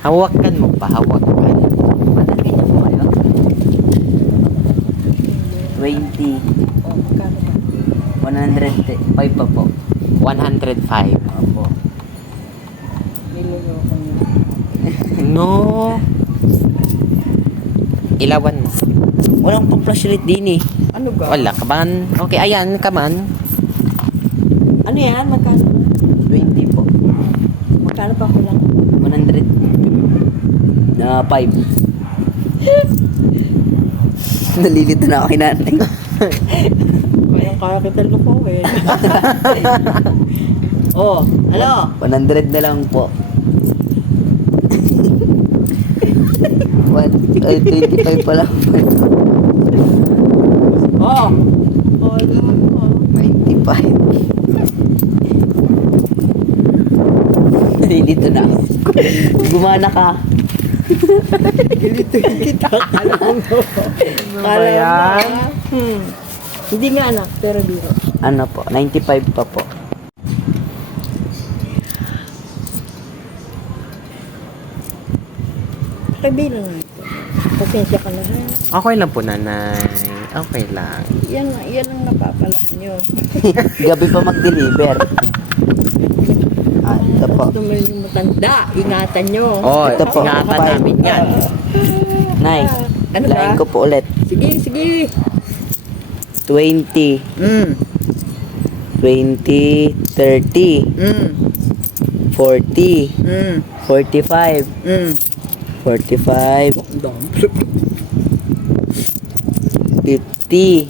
Hawakan mo pa, hawakan. Madami niyo po kayo. 20. Oh, magkano ba? 105 pa po. 105. Opo. Niloloko niyo. No. Ilawan mo. Walang pang flashlight din eh. Ano ba? Wala ka man. Okay, ayan ka man. Ano yan? Magkano? 20 po. Magkano pa ko lang? 100. Na 5. Nalilito na ako kay nanay. Kaya kita lupo eh. Oh, ano? 100 na lang po. 25 pa lang. Oh! Oh, 95. Nalilito na ako. Gumana ka. Ilito kita. Kala mo. ba yan? Hindi nga anak, pero biro. Ano po? 95 pa po. Kabilang nga ito. Pasensya ka na ha. Okay lang po, nanay. Okay lang. Yan ang napapala nyo. Gabi pa mag-deliver. Ah, ito po. Gusto mo yung matanda. Ingatan nyo. Oh, Ito po. ingatan Five. namin yan. Nay, Ano ba? lain ko po ulit. Sige, sige. 20, 20, 30, 40, 45, 45, 50,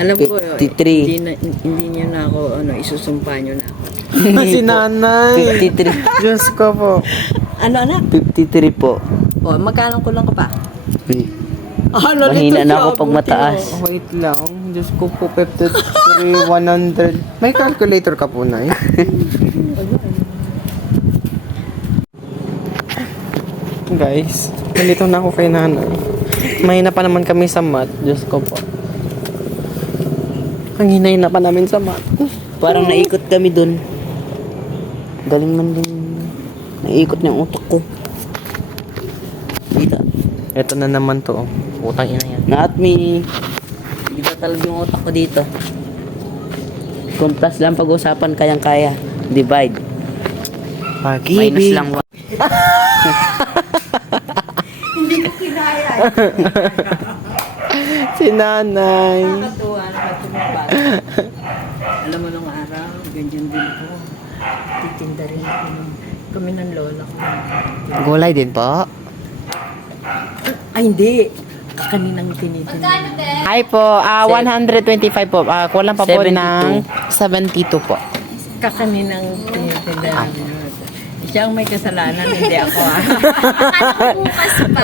Alam ko, 53. hindi niyo na ako, isusumpa niyo na ako. Si nanay. 53, Diyos ko po. Ano, anak? 53 po. O, magkano ko lang ka pa? Mahina na ako pag mataas. Wait lang. Diyos ko po, 53, 100. May calculator ka po, nay? Guys, nandito na ako kay nanay. Mahina pa naman kami sa math. Diyos ko po. Ang hinay na pa namin sa math. Parang naikot kami dun. Galing man din. Naikot niya ang utak ko. Dito. Ito na naman to. Oh. Utang ina yan. Not me. Dito talaga yung utak ko dito. Kung plus lang pag-usapan, kayang-kaya. Divide. Minus Pag-ibig. lang. Hindi ko kinaya. Si nanay. Nakatuwa naman bata. Alam mo nung araw, ganyan din ko. Titinda rin ako kami ng lola ko. Gulay din po. Ay, hindi. Kaninang tinitinda. Hi po. 125 po. Kulang pa po 72. ng 72 po. Kakaninang tinitinda. Siya ang may kasalanan, hindi ako ah. Bukas pa.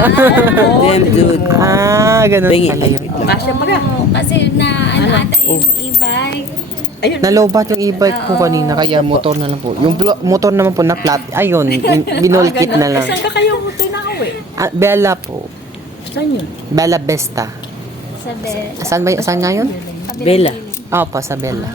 Damn, dude. Ganun Tingin. pala yun. Kasya pa ka. Kasi na ano ata yung e-bike. Ayun. Nalobat yung e-bike ko kanina, kaya motor na lang po. Yung motor naman po na flat, ayun, binulkit na lang. Saan ka kayo utoy na uwi? Bella po. Saan yun? Bella Vesta. Sabi. Saan nga yun? Bella. Opo, sa Bella.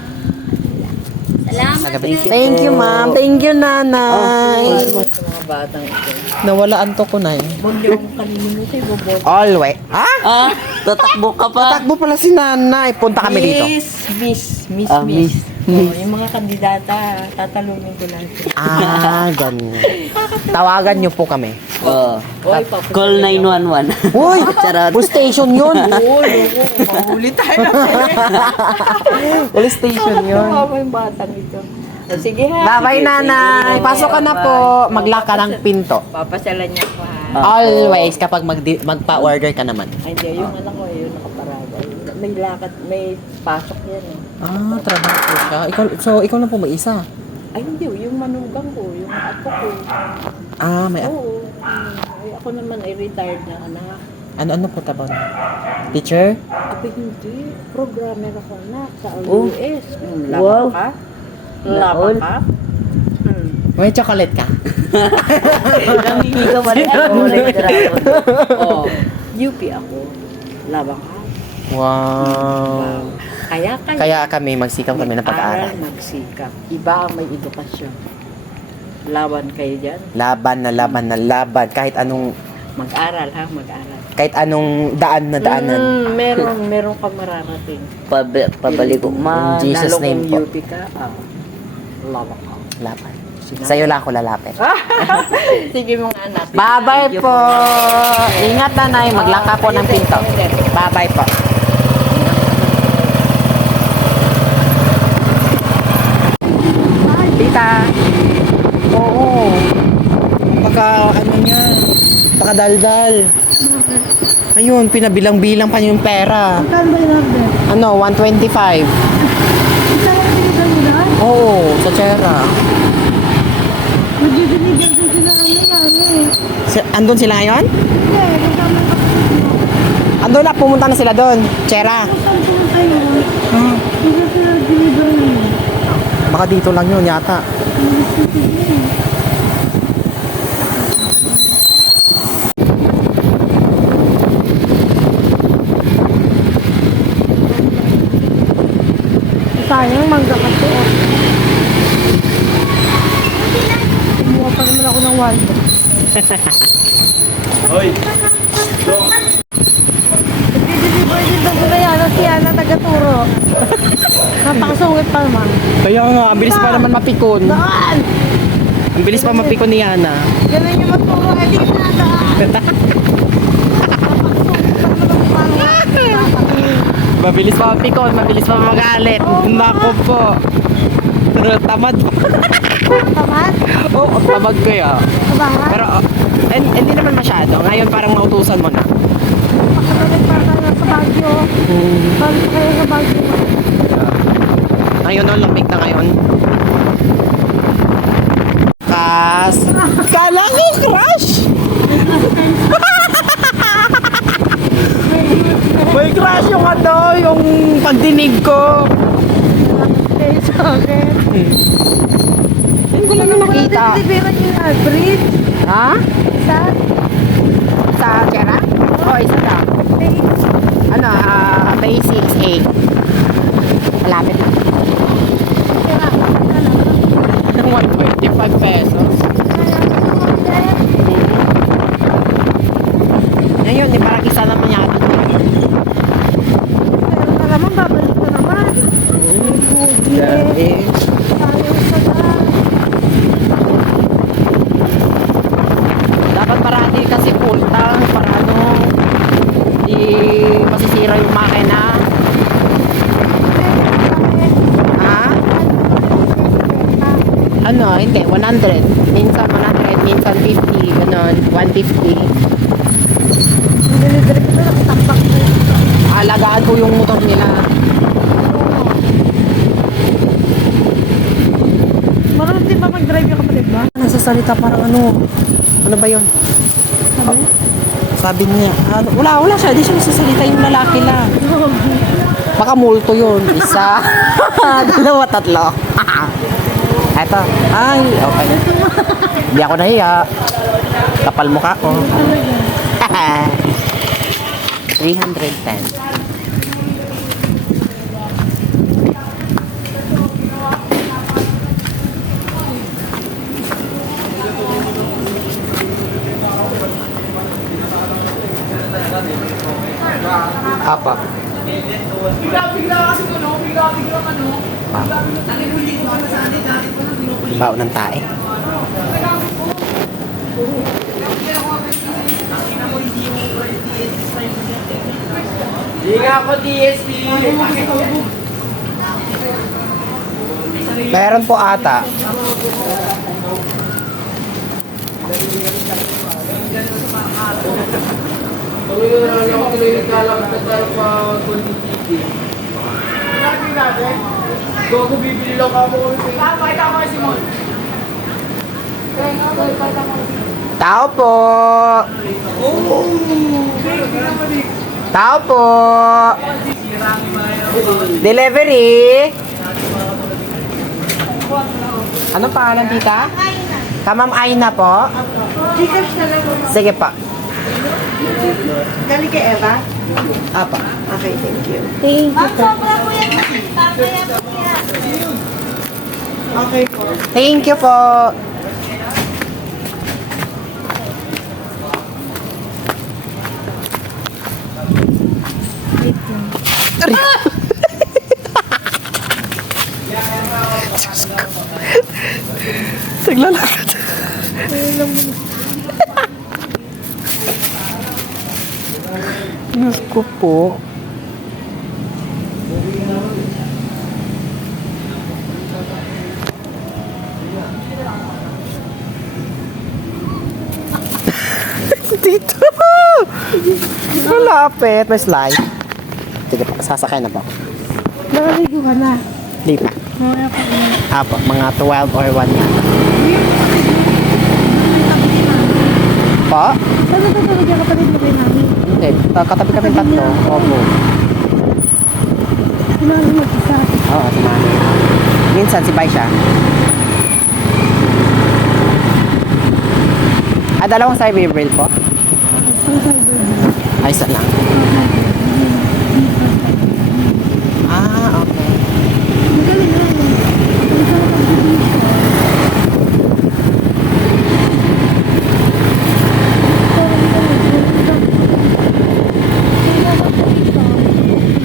Salamat. Thank you, ma'am. Thank you, nanay. Salamat sa mga batang ito. Nawalaan to ko na eh. Huwag niyo akong kalilimutin, bobo. Always. Ah, tatakbo ka pa. Tatakbo pala si nanay. Punta kami dito. Miss. Miss. Yung mga kandidata, tatalungin ko lang. Ganun. Tawagan niyo po kami. Oh. Oy, Call 911. Uy! Charot. Police station yun! Uy, mahuli tayo. Police station yun. Ano yung batang ito? O, sige ha. Bye-bye, nanay. Pasok ka na po. Maglak ka ng pinto. Papasyalan niya ko ha. Always kapag magpa-order ka naman. Ay, hindi. Yung anak ko, yung nakaparada. May lakad, may pasok yan eh. Trabaho po siya. Ikaw na po mag-isa. Ay, hindi. Yung manugang ko, yung apo ko. May Oo. Ay, ako naman ay retired na anak. ano po trabaho niya? Teacher? Abi, hindi. Programmer ako anak sa Oh. US. Wow. Laba ka? Laol. Laba ka? May chocolate ka? Nangingi ka pa rin. Oh, UP ako. Laba ka? Wow. Kaya Kaya kami, magsikap kami ng pag-aaral. magsikap. Iba ang may edukasyon. Laban kayo dyan. Laban na laban na laban. Kahit anong Mag-aral ha, mag-aral. daan na daanan. Meron kang mararating. Pabalik ko. In Jesus' Lalo name kung po. UP ka, laban ka. Laban. Sa'yo lang ako lalapit. Sige mga anak. Bye-bye po. Ingat nanay. Maglaka po ng pinto. Bye-bye po. Tita. Oo. Ano niya. Pakadaldal. Ayun, pinabilang-bilang pa yung pera. Ano, 125. Oo, sa tsera. Andun sila ngayon? Andun na, pumunta na sila doon. Tsera. Baka dito lang yun yata. Sayang, mangga kasi. Kumuha pa naman ako ng waldo. Nagdi-deliver din daw ko na yan. Si Ana, taga-turo. Napakasungit pa naman. Kaya nga, ang bilis pa naman mapikon. Daan! Ang bilis pa mapikon ni Yana. Ganun yung magturo. Hindi ko na daan. Mabilis pa mapikon, mabilis pa magalit. Nako po. Tamad po. Tamad? Oo, tamad ko ya. Kabahan? Pero hindi naman masyado. Ngayon parang nautusan mo na. Pakatalit para sa Baguio. Balik kayo sa Baguio. Ngayon, Olympic na ngayon. Kala ko crush! May crush yung yung pagdinig ko. Kayo sa akin. Hindi ko lang yung nakita. Deliveran yung Albrecht. Ha? Isa. Sa Chera? Oo, isa lang. Ano, basics 8. Malapit lang. 125 pesos. Ngayon, di parang isa naman yata. Pero na naman, babalik na naman. Grabe. Dapat parati kasi full tank para di masisira yung makina. Ha? Ano, hindi, 100. Minsan 100, minsan 50, ganon, 150. Delivery ko na nakatampak na yun. Alagaan ko yung motor nila. Marunong din ba mag-drive yung kapatid ba? Nagsasalita parang ano ba yun? Sabi niya, wala siya, di siya nagsasalita, yung lalaki lang. Baka multo yun, isa, dalawa, tatlo. Eto, ay, okay. Hindi ako nahiya. Kapal mukha ko. 310. Apa? Bao ng tae. Meron po ata. Tao po. Tao po. Delivery. Ano pangalan, tita? Kamam Aina po. Gcash na lang. Sige pa. Galing kay Eva? Apa. Okay, thank you. Thank you. Sobra po yan. Papaya po yan. Okay po. Thank you po. lang mo. Diyos ko po. Dito! Malapit. May slide. Sige pa, sasakay na ba? Nakaligo ka na. Di pa. Wala pa rin. Apo, mga 12 or 1 na. Pa? Saan natutulog yung kapatid mo kay namin? Hindi. Katabi kami tatlo. Opo. Sinabi mo isa. Oo, si Mami. Minsan, si Bai siya. Dalawang cyber braille po? Ay, isa lang. Okay. Magaling na.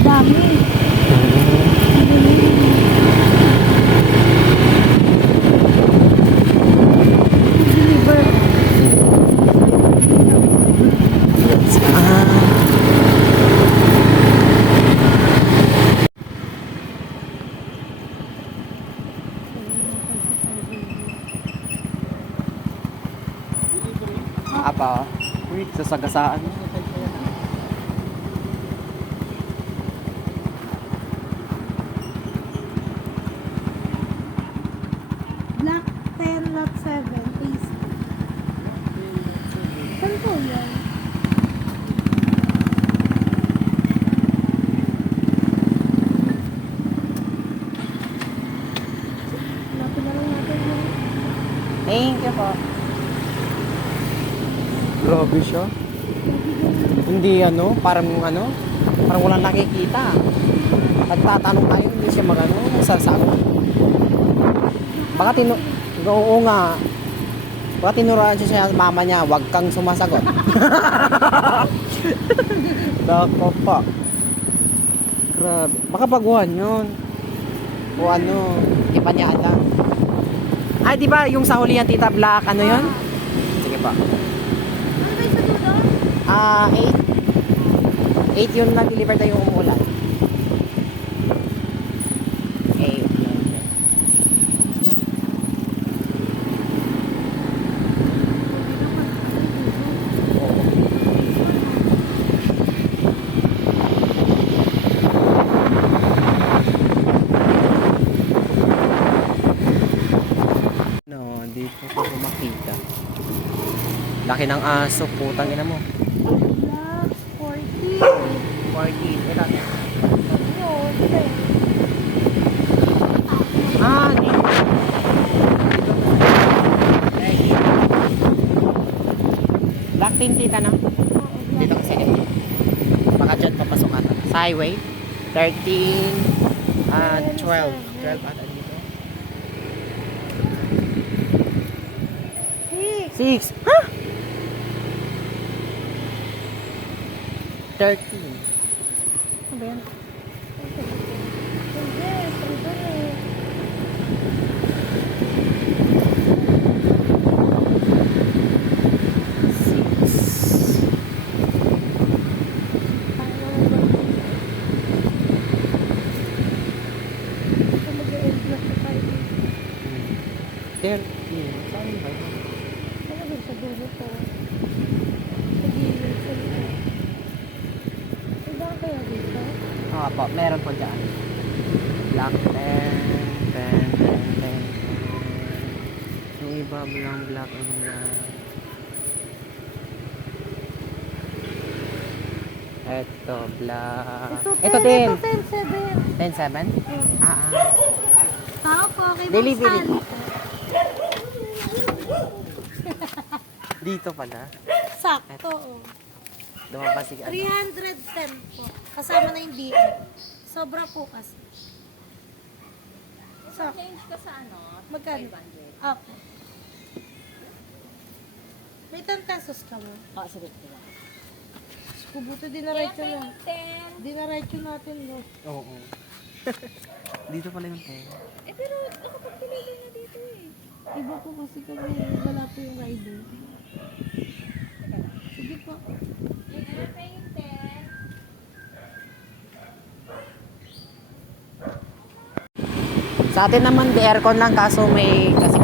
Dami. Deliver. Apa? Sasagasaan. Block 10, lot 7, East. Saan po yan? Lapit na lang natin yun. Thank you po. Grabe siya. Hindi parang walang nakikita. Nagtatanong tayo, hindi siya sasagot. Baka oo nga. Baka tinuraan siya sa mama niya, wag kang sumasagot. Dako pa. Grabe. Baka baguhan yun. O di pa niya alam. Ay, di ba yung sa hulihan Tita Black, yun? Sige pa. Ano ba yung sa dulo? 8. 8 yung nag-deliver tayo yung umulan. 8. No, hindi ko makita. Laki ng aso, putang ina mo. Block 40. 40. Ilan? Yun, Dito. Black tin tita na. Dito kasi ito. Baka dyan papasok ata. Sa highway. 13, 12. 12 ata dito. 6. Ha? 13. Ano ba yan? Yes, ito eh. Ito mag-e-end block na tayo. 13. Saan ba yun? Ano ba sa dulo to? Sa gilid, sa likod. Iba kaya dito? Po, meron po dyan. Black 10, 10, 10, 10. Yung iba lang black and black. Ito, black. Ito 10. Ito 10, 7. 10, 7? Tao po, kay Delivery. Bang Dito pala. Sakto, oh. Dumabas si 310 po. Kasama na yung DM. Sobra po kasi. Change ka sa Magkano? Apo. May 10 pesos ka mo? Sige. Kubuto, dinaretso na. Dinaretso natin, no? Oo. Dito pala yung 10. Pero nakapagpilili na dito eh. Iba po kasi kami, wala po yung rider. Sa atin naman, di aircon lang kaso may kasi